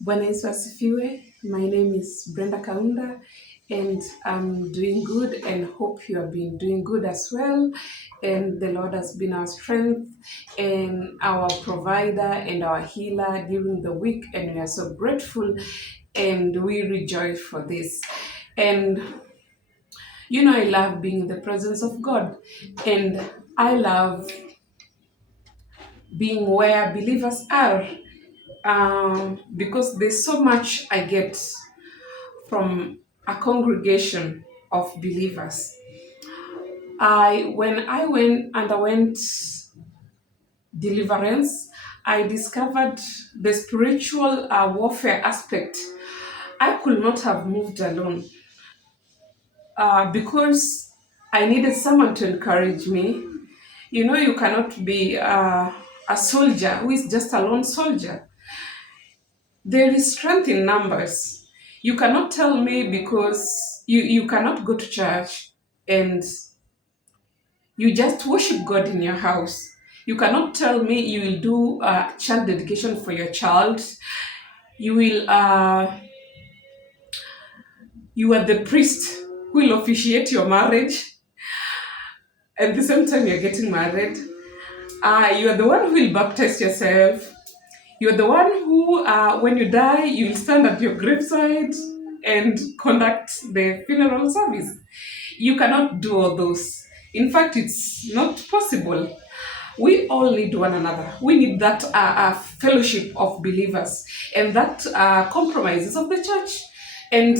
Bwana Yesu asifiwe. My name is Brenda Kaunda and I'm doing good and hope you have been doing good as well. And the Lord has been our strength and our provider and our healer during the week, and we are so grateful and we rejoice for this. And I love being in the presence of God, and I love being where believers are, because there's so much I get from a congregation of believers. When I underwent deliverance, I discovered the spiritual warfare aspect. I could not have moved alone, because I needed someone to encourage me. You cannot be a soldier who is just a lone soldier. There is strength in numbers. You cannot tell me, because you cannot go to church and you just worship God in your house. You cannot tell me you will do child dedication for your child. You will you are the priest who will officiate your marriage. At the same time you're getting married. You are the one who will baptize yourself. You're the one who, when you die, you will stand at your graveside and conduct the funeral service. You cannot do all those. In fact, it's not possible. We all need one another. We need that fellowship of believers and that compromises of the church. And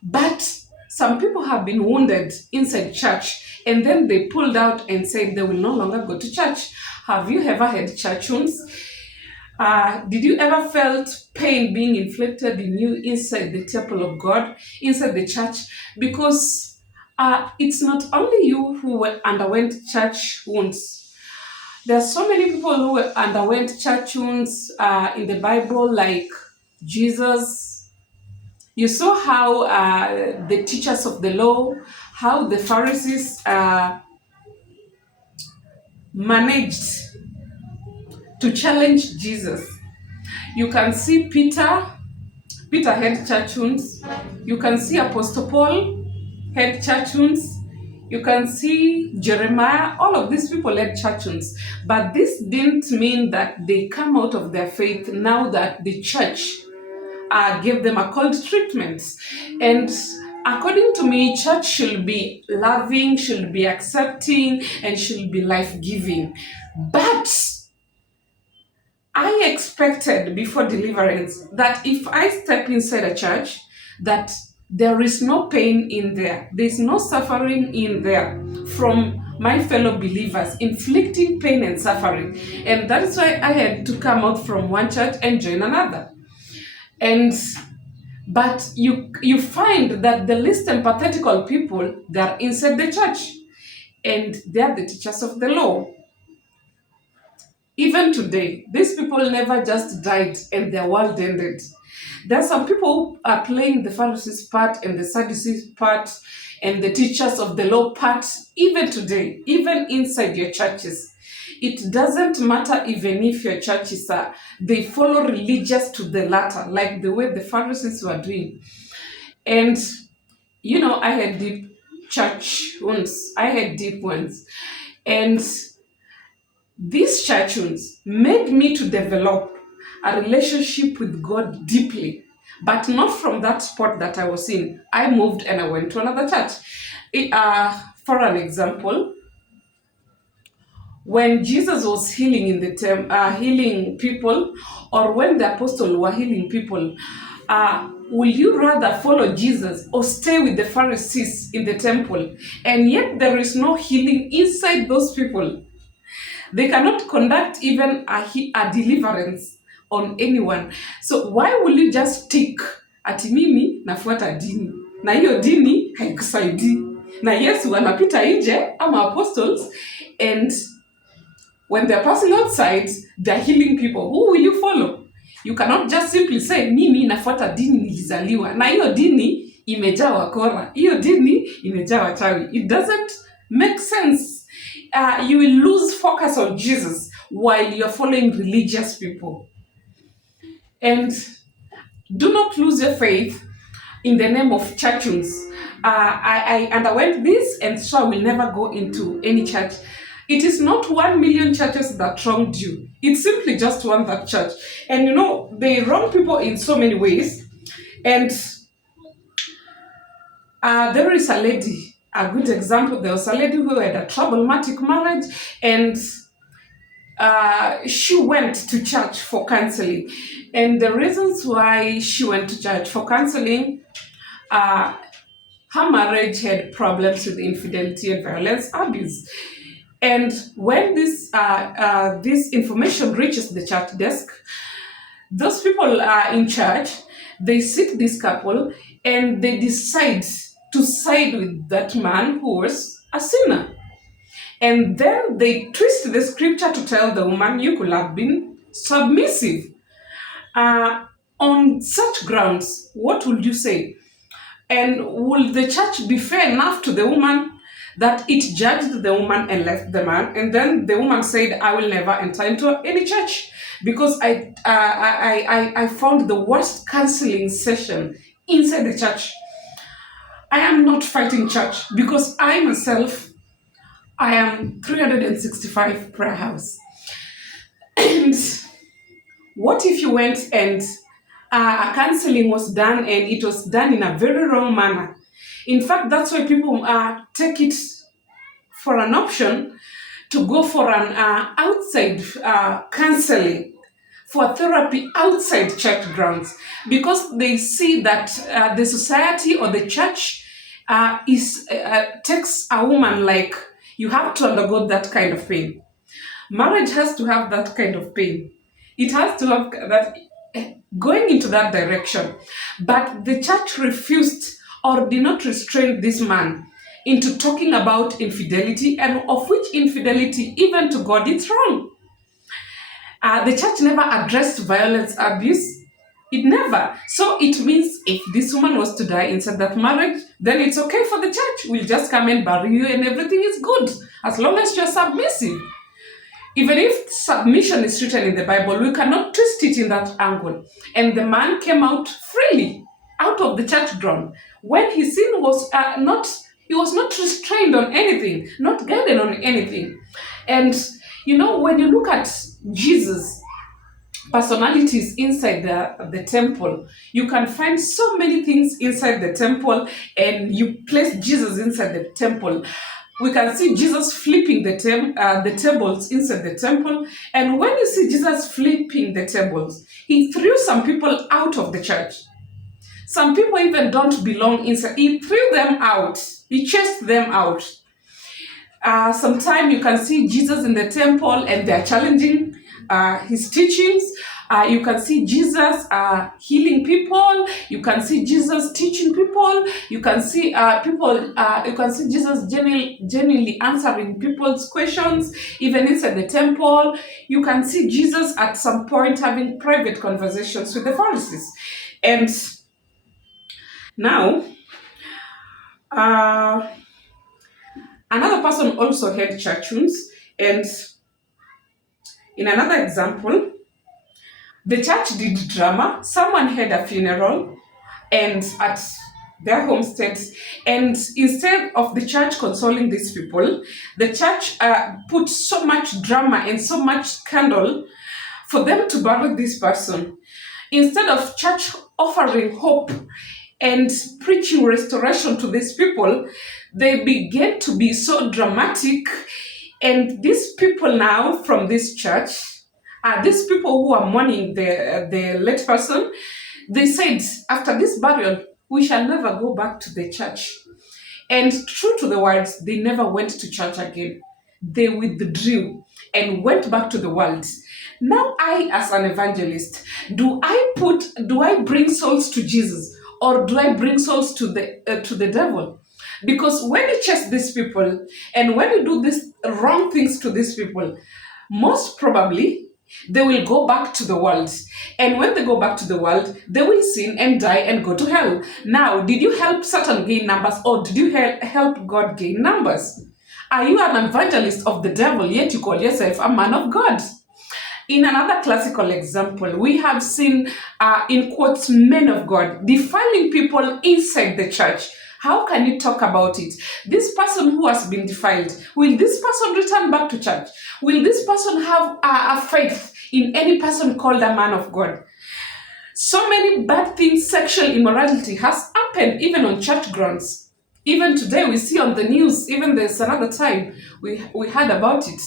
but some people have been wounded inside church, and then they pulled out and said they will no longer go to church. Have you ever had church wounds? Did you ever felt pain being inflicted in you inside the temple of God, inside the church? Because it's not only you who underwent church wounds. There are so many people who underwent church wounds in the Bible, like Jesus. You saw how the teachers of the law, how the Pharisees managed to challenge Jesus. You can see Peter had church wounds. You can see Apostle Paul had church wounds. You can see Jeremiah. All of these people had church wounds. But this didn't mean that they come out of their faith now that the church gave them a cold treatment. And according to me, church should be loving, should be accepting, and should be life-giving. But I expected before deliverance that if I step inside a church, that there is no pain in there, there's no suffering in there from my fellow believers inflicting pain and suffering. And that is why I had to come out from one church and join another. And but you find that the least empathetical people, they're inside the church, and they're the teachers of the law. Even today, these people never just died and their world ended. There are some people who are playing the Pharisees part and the Sadducees part and the teachers of the law part, even today, even inside your churches. It doesn't matter even if your churches are, they follow religious to the latter, like the way the Pharisees were doing. And I had deep church wounds, I had deep ones. And these church wounds made me to develop a relationship with God deeply, but not from that spot that I was in. I moved and I went to another church. For an example, when Jesus was healing in the healing people, or when the apostles were healing people, will you rather follow Jesus or stay with the Pharisees in the temple? And yet there is no healing inside those people. They cannot conduct even a deliverance on anyone. So why will you just stick ati mimi nafuata dini na hiyo dini haikusaidii, na Yesu anapita nje ama apostles, and when they're passing outside they're healing people? Who will you follow? You cannot just simply say mimi nafuata dini nilizaliwa na hiyo dini imejaa wakora, hiyo dini imejaa wachawi. It doesn't make sense. You will lose focus on Jesus while you're following religious people. And Do not lose your faith in the name of churches. I underwent this, and so I will never go into any church. It is not 1 million churches that wronged you. It's simply just one that church. And they wrong people in so many ways. And there is a lady, a good example. There was a lady who had a problematic marriage, and she went to church for counseling. And the reasons why she went to church for counseling, uh, her marriage had problems with infidelity and violence abuse. And when this information reaches the church desk, those people are in church, they sit this couple, and they decide to side with that man who was a sinner. And then they twist the scripture to tell the woman, you could have been submissive. Uh, on such grounds, what would you say? And will the church be fair enough to the woman that it judged the woman and left the man? And then the woman said, I will never enter into any church because I found the worst counseling session inside the church. I am not fighting church because I myself, I am 365 prayer house. And what if you went and a counseling was done and it was done in a very wrong manner? In fact, that's why people take it for an option to go for an outside counseling, for therapy outside church grounds, because they see that the society or the church takes a woman like you have to undergo that kind of pain. Marriage has to have that kind of pain. It has to have that going into that direction. But the church refused or did not restrain this man into talking about infidelity, and of which infidelity, even to God, it's wrong. The church never addressed violence abuse. It never. So it means if this woman was to die inside that marriage, then it's okay for the church. We'll just come and bury you and everything is good, as long as you're submissive. Even if submission is written in the Bible, we cannot twist it in that angle. And the man came out freely out of the church ground when his sin was he was not restrained on anything, not guided on anything. And when you look at Jesus' personalities inside the temple, you can find so many things inside the temple, and you place Jesus inside the temple. We can see Jesus flipping the tables inside the temple. And when you see Jesus flipping the tables, he threw some people out of the church. Some people even don't belong inside. He threw them out. He chased them out. Sometimes you can see Jesus in the temple and they're challenging his teachings. You can see Jesus healing people. You can see Jesus teaching people. You can see You can see Jesus genuinely answering people's questions, even inside the temple. You can see Jesus at some point having private conversations with the Pharisees. And now, another person also had church wounds, and in another example, the church did drama. Someone had a funeral and at their homesteads, and instead of the church consoling these people, the church put so much drama and so much scandal for them to bury this person. Instead of church offering hope and preaching restoration to these people, they began to be so dramatic. And these people now from this church, these people who are mourning the late person, they said, after this burial, we shall never go back to the church. And true to the words, they never went to church again. They withdrew and went back to the world. Now I, as an evangelist, do I bring souls to Jesus, or do I bring souls to the devil? Because when you chase these people and when you do these wrong things to these people, most probably they will go back to the world. And when they go back to the world, they will sin and die and go to hell. Now, did you help Satan gain numbers, or did you help God gain numbers? Are you an evangelist of the devil, yet you call yourself a man of God? In another classical example, we have seen, in quotes, men of God defiling people inside the church. How can you talk about it? This person who has been defiled, will this person return back to church? Will this person have a faith in any person called a man of God? So many bad things, sexual immorality has happened even on church grounds. Even today, we see on the news, even there's another time we heard about it.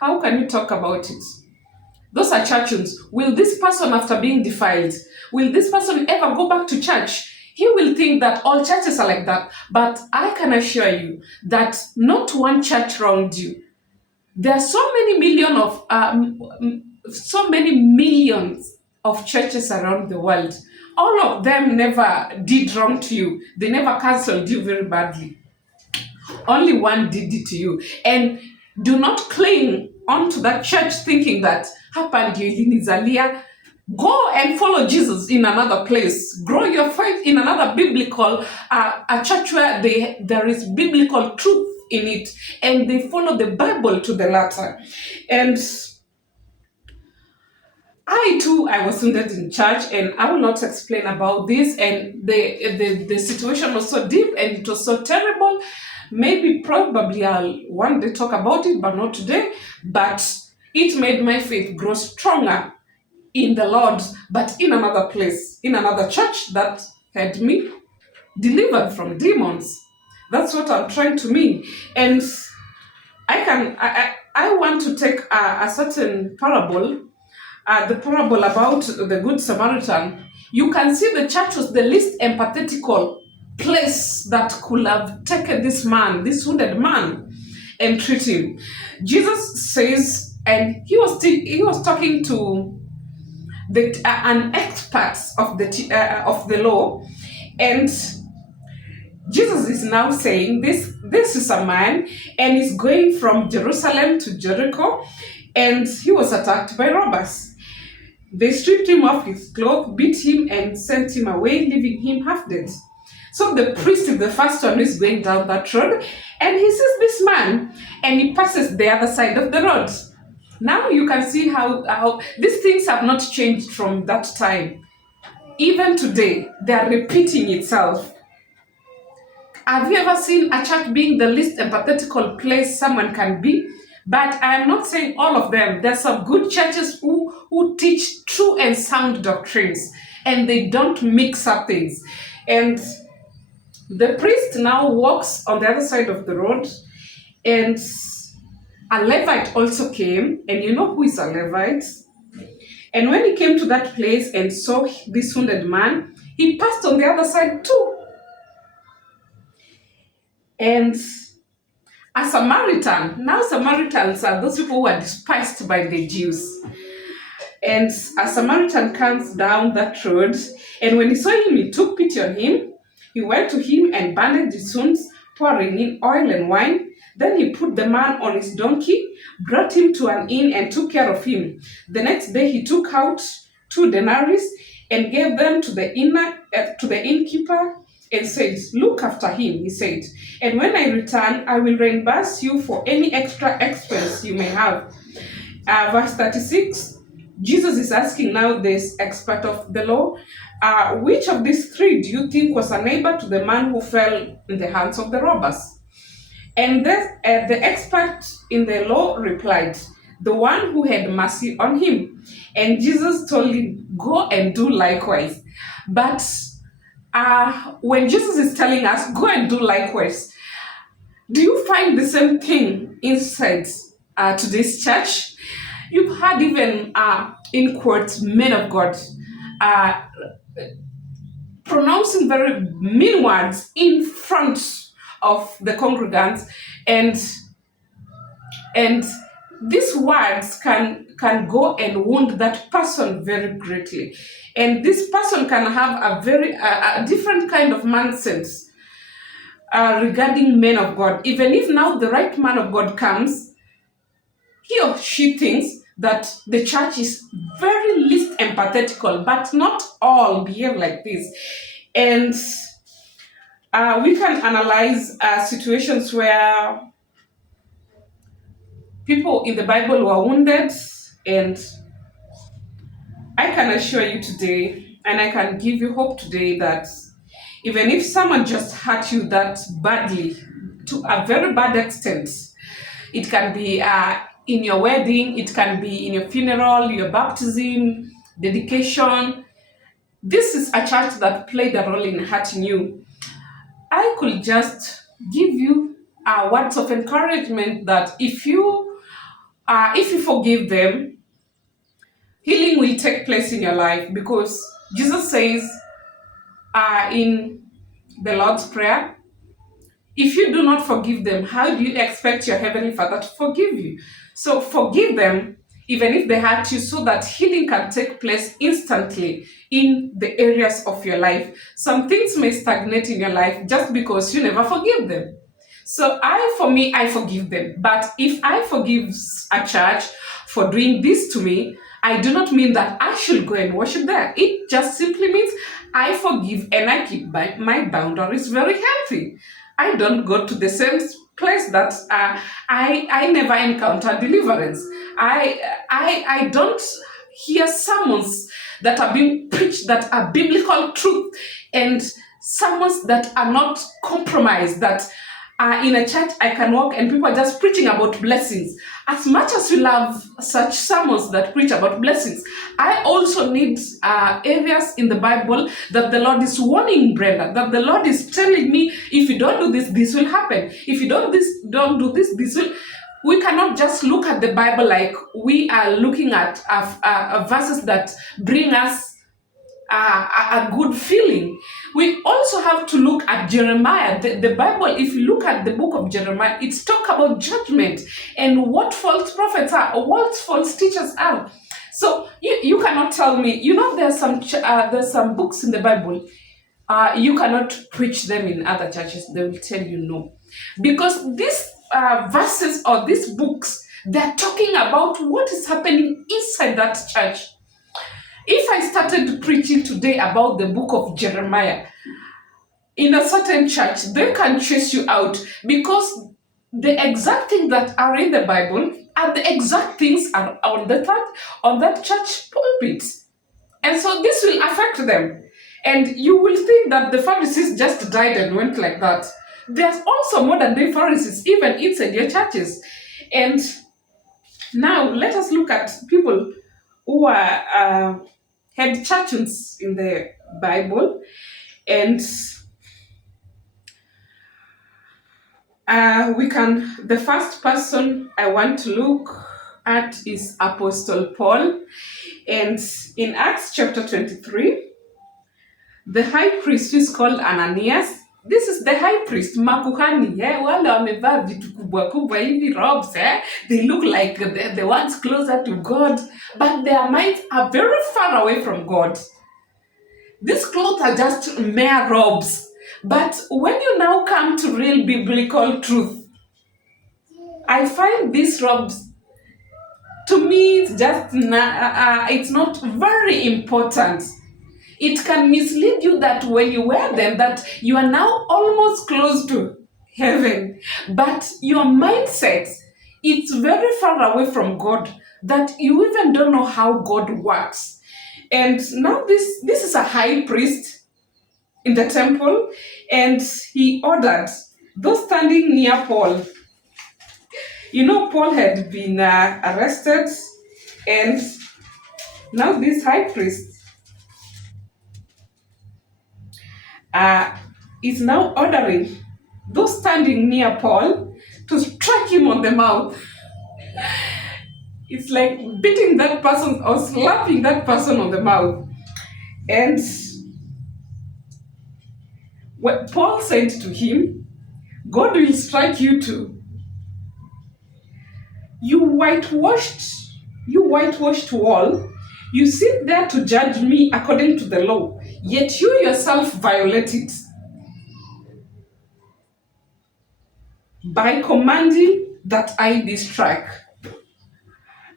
How can you talk about it? Those are churches. Will this person, after being defiled, will this person ever go back to church? He will think that all churches are like that. But I can assure you that not one church wronged you. There are so many millions of churches around the world. All of them never did wrong to you. They never cancelled you very badly. Only one did it to you. And do not cling onto that church thinking that happened in Zalia. Go and follow Jesus in another place. Grow your faith in another biblical, a church where there is biblical truth in it, and they follow the Bible to the letter. And I too, I was wounded in church, and I will not explain about this. And the situation was so deep and it was so terrible. Maybe, probably, I'll one day talk about it, but not today. But it made my faith grow stronger in the Lord, but in another place, in another church that had me delivered from demons. That's what I'm trying to mean. And I want to take a certain parable, the parable about the Good Samaritan. You can see the church was the least empathetical place that could have taken this man, this wounded man, and treat him. Jesus says, and he was talking to an expert of the law, and Jesus is now saying this is a man, and he's going from Jerusalem to Jericho, and he was attacked by robbers. They stripped him of his clothes, beat him, and sent him away, leaving him half dead. So the priest is the first one who is going down that road, and he sees this man, and he passes the other side of the road. Now you can see how these things have not changed from that time. Even today, they are repeating itself. Have you ever seen a church being the least empathetical place someone can be? But I am not saying all of them. There are some good churches who teach true and sound doctrines, and they don't mix up things. And the priest now walks on the other side of the road, and a Levite also came. And you know who is a Levite? And when he came to that place and saw this wounded man, he passed on the other side too. And a Samaritan, now Samaritans are those people who are despised by the Jews. And a Samaritan comes down that road, and when he saw him, he took pity on him. He went to him and bandaged his wounds, pouring in oil and wine. Then he put the man on his donkey, brought him to an inn, and took care of him. The next day he took out 2 denarii and gave them to the innkeeper, and said, "Look after him," he said, "and when I return, I will reimburse you for any extra expense you may have." Verse 36, Jesus is asking now this expert of the law, which of these three do you think was a neighbor to the man who fell in the hands of the robbers? And the expert in the law replied, "The one who had mercy on him." And Jesus told him, "Go and do likewise." But when Jesus is telling us, go and do likewise, do you find the same thing inside today's church? You've had even, in quotes, men of God pronouncing very mean words in front of the congregants, and these words can go and wound that person very greatly, and this person can have a very a different kind of mindset regarding men of God. Even if now the right man of God comes, he or she thinks that the church is very least empathetical, but not all behave like this. And we can analyze situations where people in the Bible were wounded, and I can assure you today, and I can give you hope today that even if someone just hurt you that badly, to a very bad extent, it can be in your wedding, it can be in your funeral, your baptism, dedication. This is a church that played a role in hurting you. I could just give you words of encouragement that if you forgive them, healing will take place in your life, because Jesus says in the Lord's Prayer, if you do not forgive them, how do you expect your Heavenly Father to forgive you? So forgive them, even if they hurt you, so that healing can take place instantly in the areas of your life. Some things may stagnate in your life just because you never forgive them. So for me, I forgive them. But if I forgive a church for doing this to me, I do not mean that I should go and worship there. It just simply means I forgive and I keep my boundaries very healthy. I don't go to the same place that I never encounter deliverance. I don't hear sermons that are being preached that are biblical truth, and sermons that are not compromised, that in a church I can walk and people are just preaching about blessings. As much as we love such sermons that preach about blessings, I also need areas in the Bible that the Lord is warning Brenda, that the Lord is telling me, if you don't do this, this will happen. If you don't do this, this will. We cannot just look at the Bible like we are looking at verses that bring us a good feeling. We also have to look at Jeremiah. The Bible, if you look at the book of Jeremiah, it's talk about judgment and what false prophets are or what false teachers are. So you cannot tell me, there's some books in the Bible, you cannot preach them in other churches. They will tell you no. Because these verses or these books, they're talking about what is happening inside that church. If I started preaching today about the book of Jeremiah in a certain church, they can chase you out, because the exact things that are in the Bible are the exact things are on that church pulpit. And so this will affect them. And you will think that the Pharisees just died and went like that. There's also modern day Pharisees, even inside your churches. And now let us look at people who are head churches in the Bible. And the first person I want to look at is Apostle Paul. And in Acts chapter 23, the high priest is called Ananias. This is the high priest, makuhani, wale wamevaa vitu kubwa kubwa hivi robes, they look like the ones closer to God, but their minds are very far away from God. These clothes are just mere robes. But when you now come to real biblical truth, I find these robes, to me, it's just it's not very important. It can mislead you that when you wear them, that you are now almost close to heaven. But your mindset, it's very far away from God, that you even don't know how God works. And now this is a high priest in the temple, and he ordered those standing near Paul. Paul had been arrested, and now this high priest is now ordering those standing near Paul to strike him on the mouth. It's like beating that person or slapping that person on the mouth. And what Paul said to him, God will strike you too. You whitewashed wall. You sit there to judge me according to the law, yet you yourself violate it by commanding that I be struck.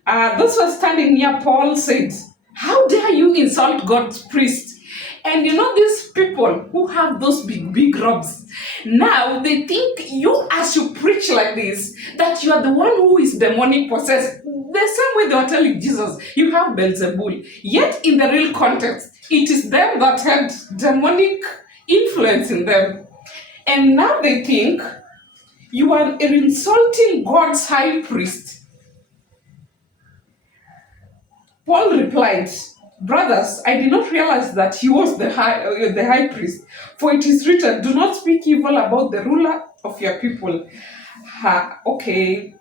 Those who were standing near Paul said, how dare you insult God's priest And you know, these people who have those big robes, now they think you, as you preach like this, that you are the one who is demonic possessed. The same way they were telling Jesus, you have Beelzebul. Yet in the real context, it is them that had demonic influence in them. And now they think you are insulting God's high priest. Paul replied, brothers, I did not realize that he was the high priest. For it is written, do not speak evil about the ruler of your people. Okay.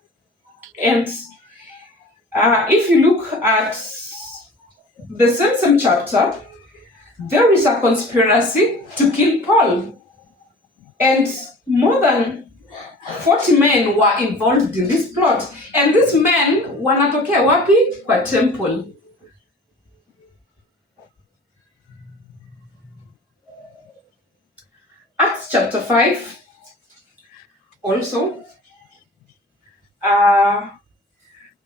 And if you look at the same chapter, there is a conspiracy to kill Paul. And more than 40 men were involved in this plot. And these men wanatokea wapi? Kwa temple. Acts chapter 5 also.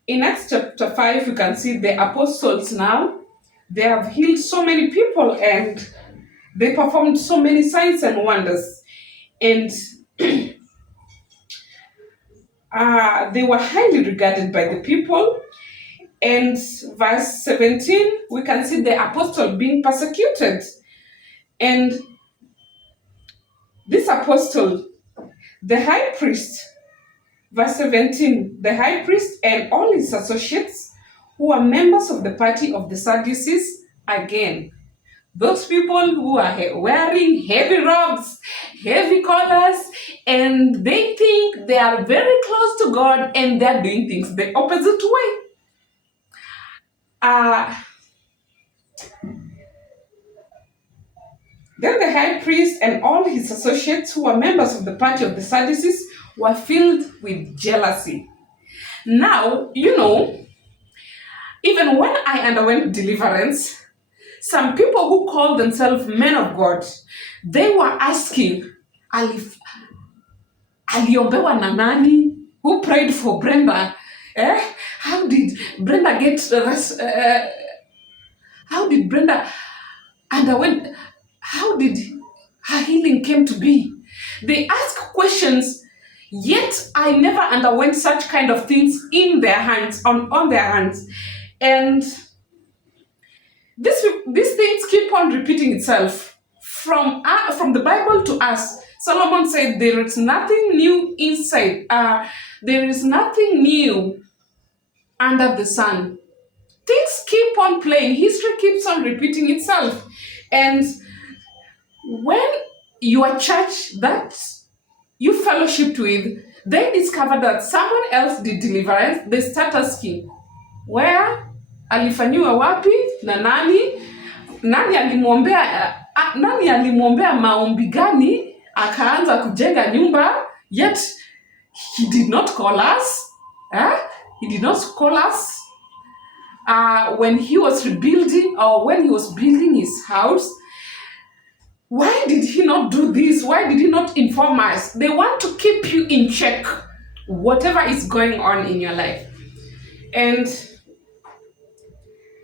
In Acts chapter 5, you can see the apostles now. They have healed so many people and they performed so many signs and wonders. And they were highly regarded by the people. And verse 17, we can see the apostle being persecuted. And this apostle, the high priest, verse 17, the high priest and all his associates who are members of the party of the Sadducees, again, those people who are wearing heavy robes, heavy collars, and they think they are very close to God and they're doing things the opposite way. Then the high priest and all his associates who were members of the party of the Sadducees were filled with jealousy. Now, you know, even when I underwent deliverance, some people who call themselves men of God, they were asking, aliombewa na nani? Who prayed for Brenda? How did Brenda get how did Brenda underwent? How did her healing came to be? They ask questions, yet I never underwent such kind of things in their hands, on their hands. And these things keep on repeating itself from the Bible to us. Solomon said there is nothing new inside. There is nothing new under the sun. Things keep on playing. History keeps on repeating itself. And when your church that you fellowshiped with, they discover that someone else did deliverance, they start asking, where? Alifanyiwa wapi? Na nani? Nani alimwombea maombi gani? Akaanza kujenga nyumba, yet he did not call us. He did not call us when he was rebuilding or when he was building his house. Why did he not do this? Why did he not inform us? They want to keep you in check, whatever is going on in your life. And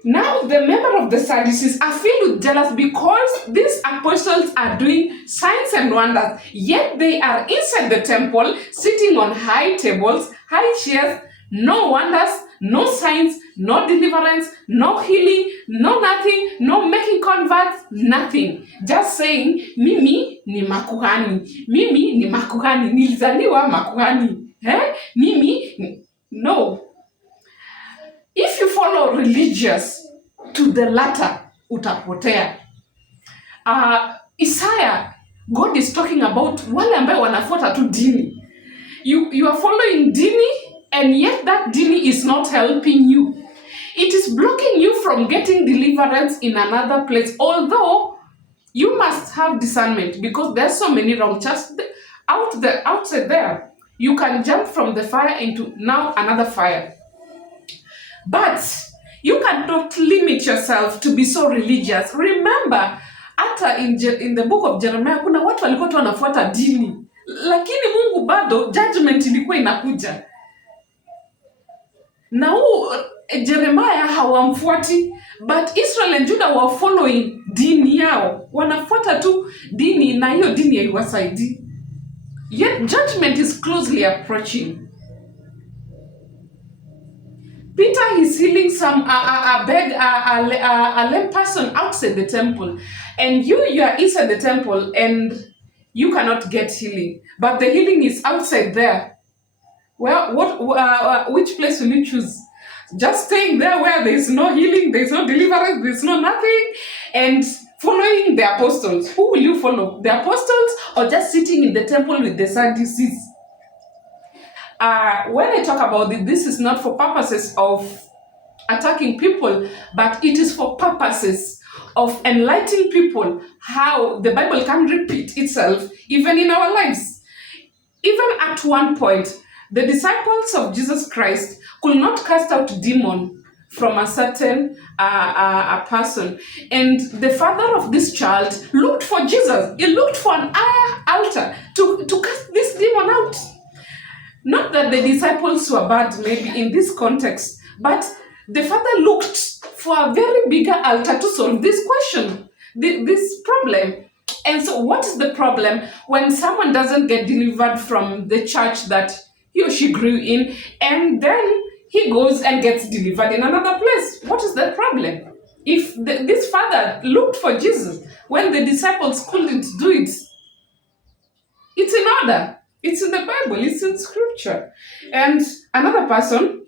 now the member of the Sadducees are filled with jealousy because these apostles are doing signs and wonders, yet they are inside the temple, sitting on high tables, high chairs, no wonders, no signs, no deliverance, no healing, no nothing, no making converts, nothing. Just saying, mimi ni makuhani, mimi ni makuhani, nilizaliwa makuhani, no. If you follow religious to the latter, utapotea. Isaiah, God is talking about wale ambaye wanafuata tu dini. You are following dini, and yet that dini is not helping you. It is blocking you from getting deliverance in another place. Although you must have discernment because there's so many wrong churches outside there. You can jump from the fire into now another fire. But you cannot limit yourself to be so religious. Remember, hata in the book of Jeremiah, kuna watu walikuwa tu wanafuata dini. Lakini Mungu bado judgment ilikuwa inakuja. Now, Jeremiah hawamfuati, but Israel and Judah were following dini yao, wanafuata tu dini na hiyo dini haiwasaidii. Yet judgment is closely approaching. Peter is healing a lame person outside the temple, and you are inside the temple and you cannot get healing, but the healing is outside there. Well, which place will you choose? Just staying there where there is no healing, there is no deliverance, there is no nothing, and following the apostles. Who will you follow? The apostles, or just sitting in the temple with the Sadducees? When I talk about this is not for purposes of attacking people, but it is for purposes of enlightening people how the Bible can repeat itself even in our lives. Even at one point, the disciples of Jesus Christ could not cast out demon from a certain a person. And the father of this child looked for Jesus. He looked for an altar to cast this demon out. Not that the disciples were bad, maybe in this context, but the father looked for a very bigger altar to solve this question, this problem. And so what is the problem when someone doesn't get delivered from the church that he or she grew in, and then he goes and gets delivered in another place? What is the problem? If this father looked for Jesus when the disciples couldn't do it, it's in order. It's in the Bible, it's in scripture. And another person,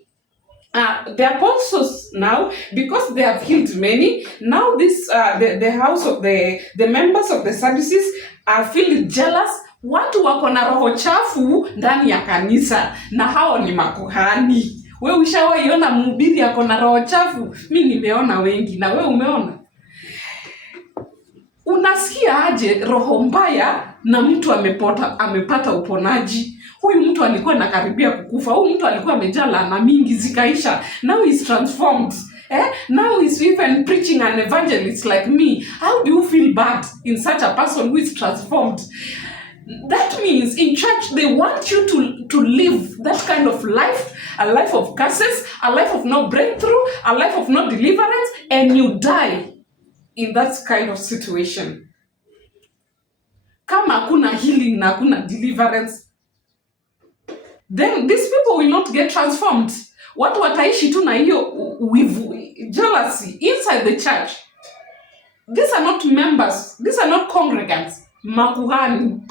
the apostles now, because they have healed many, now this the house of the members of the Sadducees are feeling jealous. Watu wako na roho chafu ndani ya kanisa, na hao ni makuhani. Wewe ushawaiona mhubiri ako na roho chafu? Mimi nimeona wengi, na wewe umeona? Unasikia aje roho mbaya na mtu amepata uponaji? Huyu mtu alikuwa anakaribia kukufa. Huyu mtu alikuwa amejaa laana mingi zikaisha. Now he's transformed. Now he's even preaching an evangelist like me. How do you feel bad in such a person who is transformed? That means in church they want you to live that kind of life, a life of curses, a life of no breakthrough, a life of no deliverance, and you die in that kind of situation. Kama hakuna healing na hakuna deliverance, then these people will not get transformed. Watu wataishi tu na hiyo jealousy inside the church. These are not members, these are not congregants, makuhani.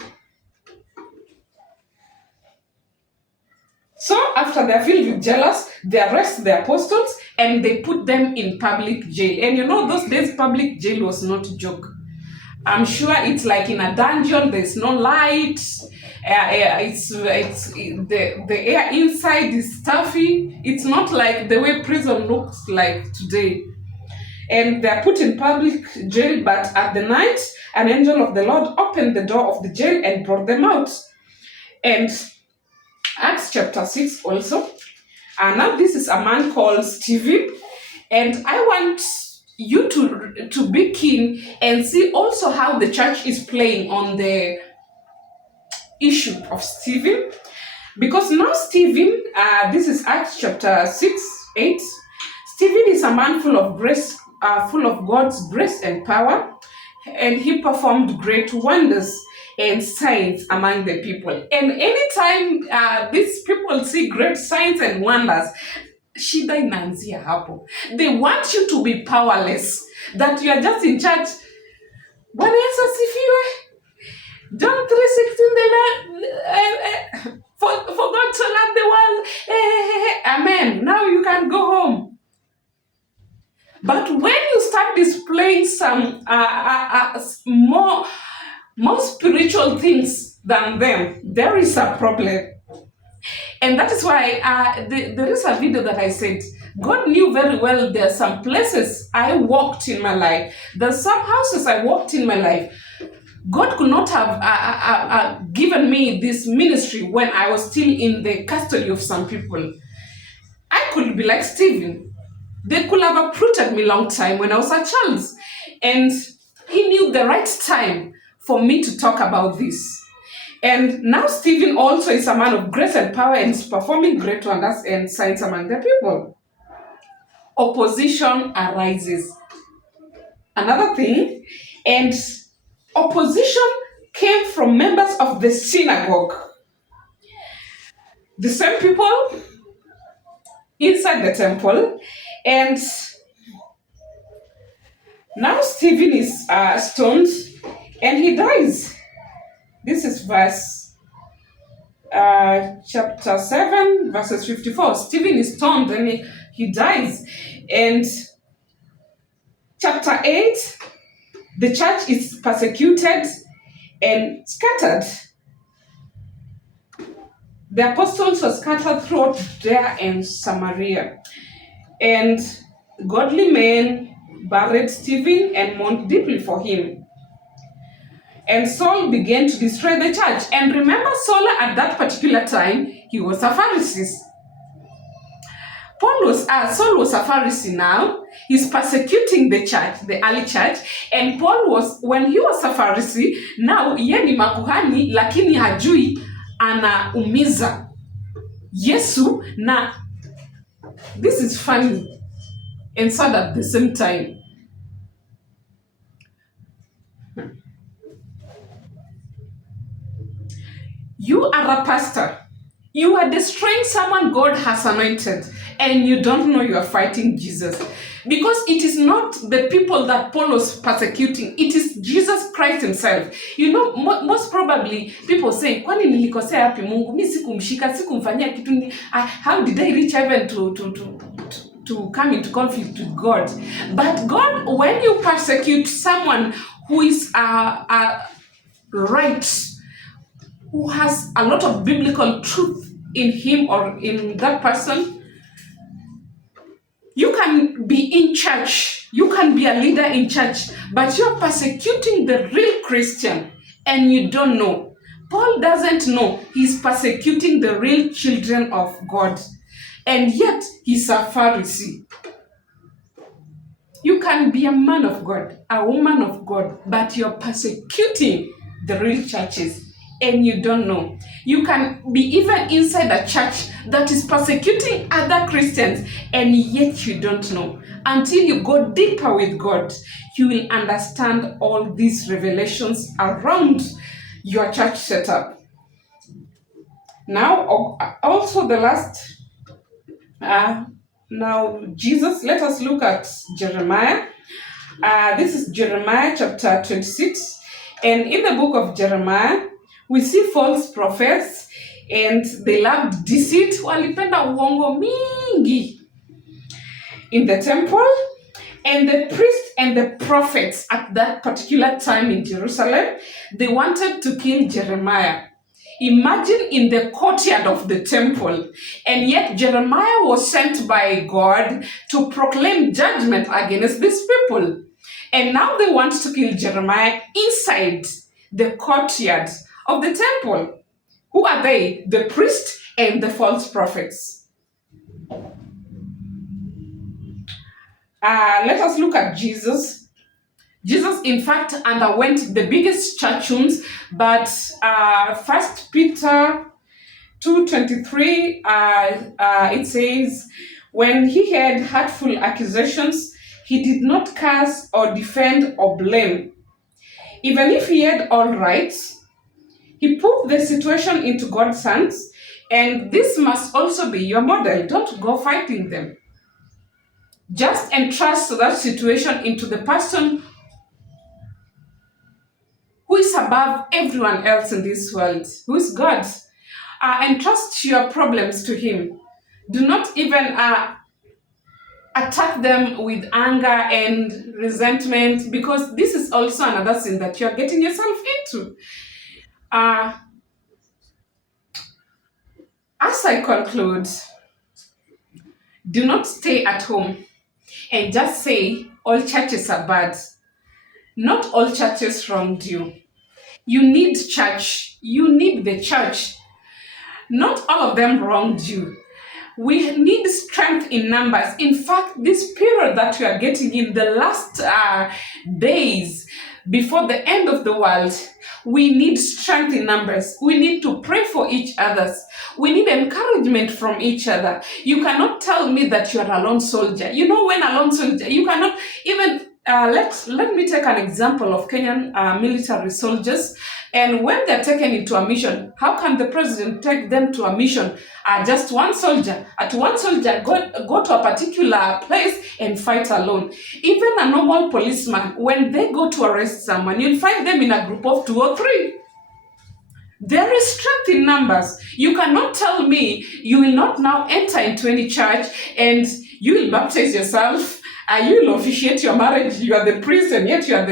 So after they're filled with jealous, they arrest the apostles and they put them in public jail. And you know, those days public jail was not a joke. I'm sure it's like in a dungeon, there's no light. The air inside is stuffy. It's not like the way prison looks like today. And they're put in public jail, but at the night, an angel of the Lord opened the door of the jail and brought them out. And Acts chapter 6 also. And now this is a man called Stephen. And I want you to be keen and see also how the church is playing on the issue of Stephen. Because now Stephen, this is Acts chapter 6:8. Stephen is a man full of grace, full of God's grace and power. And he performed great wonders and signs among the people. And anytime these people see great signs and wonders, shida inaanzia hapo. They want you to be powerless, that you are just in church. Bwana Yesu asifiwe. John 3:16, for God to love the world. Amen. Now you can go home. But when you start displaying some more spiritual things than them, there is a problem. And that is why there is a video that I said, God knew very well there are some places I walked in my life. There's some houses I walked in my life. God could not have given me this ministry when I was still in the custody of some people. I could be like Stephen. They could have uprooted me long time when I was a child. And he knew the right time for me to talk about this. And now Stephen also is a man of grace and power and is performing great wonders and signs among the people. opposition arises. Another thing, and opposition came from members of the synagogue. The same people inside the temple, and now Stephen is stoned and he dies. This is verse chapter 7, verses 54. Stephen is stoned and he dies. And chapter 8, the church is persecuted and scattered. The apostles were scattered throughout Judea and Samaria. And godly men buried Stephen and mourned deeply for him. And Saul began to destroy the church. And remember, Saul at that particular time, he was a Pharisee. Saul was a Pharisee now. He's persecuting the church, the early church. And Paul was, when he was a Pharisee, now ye ni makuhani, lakini hajui anaumiza Yesu. Na this is funny and sad at the same time. You are a pastor. You are destroying someone God has anointed, and you don't know you are fighting Jesus. Because it is not the people that Paul was persecuting, it is Jesus Christ himself. You know, most probably people say, kwani nilikosea yapi Mungu? Mi sikumshika, sikumfanyia kitu. How did I reach heaven to come into conflict with God? But God, when you persecute someone who is right, who has a lot of biblical truth in him or in that person, you can be in church, you can be a leader in church, but you're persecuting the real Christian and you don't know. Paul doesn't know he's persecuting the real children of God, and yet he's a Pharisee. You can be a man of God, a woman of God, but you're persecuting the real churches and you don't know. You can be even inside a church that is persecuting other Christians and yet you don't know. Until you go deeper with God, you will understand all these revelations around your church setup. Now, also the last, now Jesus, let us look at Jeremiah. This is Jeremiah chapter 26. And in the book of Jeremiah, we see false prophets and they loved deceit. Walipenda uongo mingi in the temple. And the priests and the prophets at that particular time in Jerusalem, they wanted to kill Jeremiah. Imagine in the courtyard of the temple, and yet Jeremiah was sent by God to proclaim judgment against these people. And now they want to kill Jeremiah inside the courtyard of the temple. Who are they? The priest and the false prophets. Let us look at Jesus. Jesus, in fact, underwent the biggest church wounds, but 1 Peter 2:23, it says, when he had hurtful accusations, he did not curse or defend or blame. Even if he had all rights, he put the situation into God's hands, and this must also be your model. Don't go fighting them. Just entrust that situation into the person who is above everyone else in this world, who is God. Entrust your problems to him. Do not even attack them with anger and resentment, because this is also another sin that you're getting yourself into. As I conclude, do not stay at home and just say all churches are bad. Not all churches wronged you. You need church. You need the church. Not all of them wronged you. We need strength in numbers. In fact, this period that we are getting in the last days, before the end of the world, we need strength in numbers. We need to pray for each other. We need encouragement from each other. You cannot tell me that you are a lone soldier. You know, when a lone soldier, you cannot even, let me take an example of Kenyan military soldiers. And when they're taken into a mission, how can the president take them to a mission? Just one soldier. One soldier go to a particular place and fight alone. Even a normal policeman, when they go to arrest someone, you'll find them in a group of 2 or 3. There is strength in numbers. You cannot tell me you will not now enter into any church and you will baptize yourself. You will officiate your marriage. You are the priest, and yet you are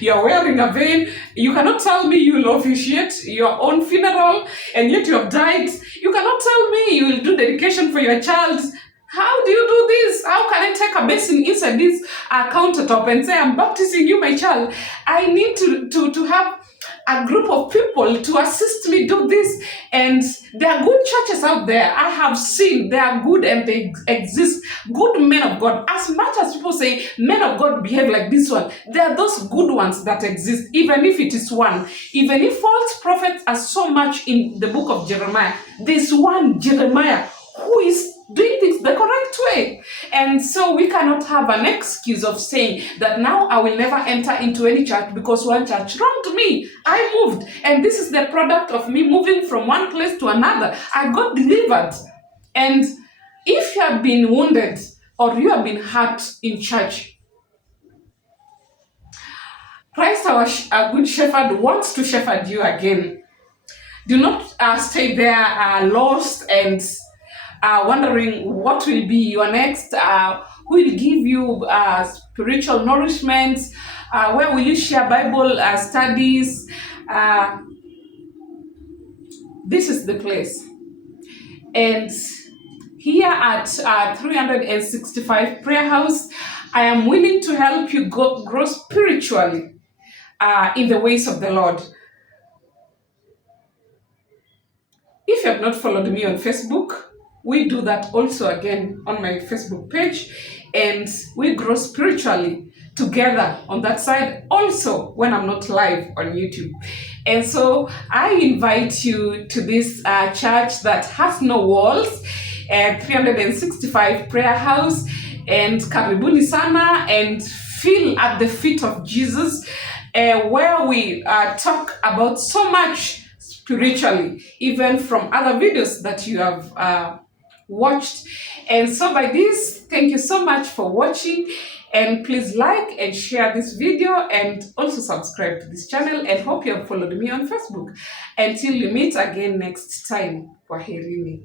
you are wearing a veil. You cannot tell me you will officiate your own funeral, and yet you have died. You cannot tell me you will do dedication for your child. How do you do this? How can I take a basin inside this countertop and say, I'm baptizing you, my child? I need to have a group of people to assist me do this. And there are good churches out there. I have seen they are good and they exist. Good men of God. As much as people say men of God behave like this one, there are those good ones that exist, even if it is one. Even if false prophets are so much in the book of Jeremiah, there's one Jeremiah who is doing things the correct way. And so we cannot have an excuse of saying that now I will never enter into any church because one church wronged me. I moved, and this is the product of me moving from one place to another. I got delivered. And if you have been wounded or you have been hurt in church, Christ, our good shepherd, wants to shepherd you again. Do not stay there lost and wondering what will be your next, who will give you spiritual nourishment, where will you share Bible studies. This is the place. And here at 365 Prayer House, I am willing to help you grow spiritually in the ways of the Lord. If you have not followed me on Facebook, we do that also again on my Facebook page, and we grow spiritually together on that side also when I'm not live on YouTube. And so I invite you to this church that has no walls, 365 Prayer House, and karibuni sana, and feel at the feet of Jesus, where we talk about so much spiritually, even from other videos that you have watched. And so by this, thank you so much for watching, and please like and share this video, and also subscribe to this channel, and hope you have followed me on Facebook. Until we meet again next time, kwaherini.